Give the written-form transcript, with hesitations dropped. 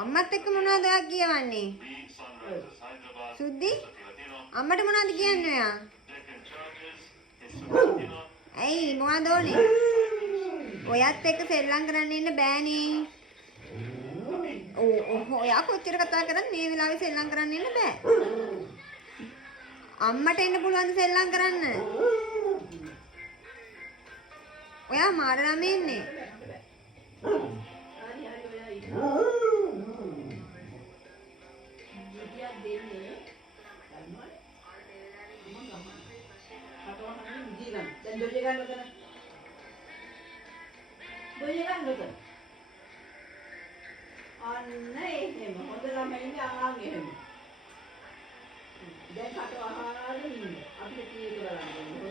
අම්මත් එක්ක මොනවද ඔයා කියවන්නේ? සුද්ධි? අම්මට මොනවද කියන්නේ ඔයා? ඇයි මොනවද ඕනේ? ඔයත් එක්ක සෙල්ලම් කරන්න ඉන්න බෑනේ. ඔයා කොච්චර කතා කරත් මේ වෙලාවේ සෙල්ලම් කරන්න ඉන්න බෑ. අම්මට එන්න පුළුවන් සෙල්ලම් කරන්න. ඔයා මාර ළමයි ඉන්නේ. අන්න එහෙම හොඳ ළමයින්ගේ ආන් එහෙම දැන් කට වහාගෙන ඉන්න අපිට කීයක බලන්න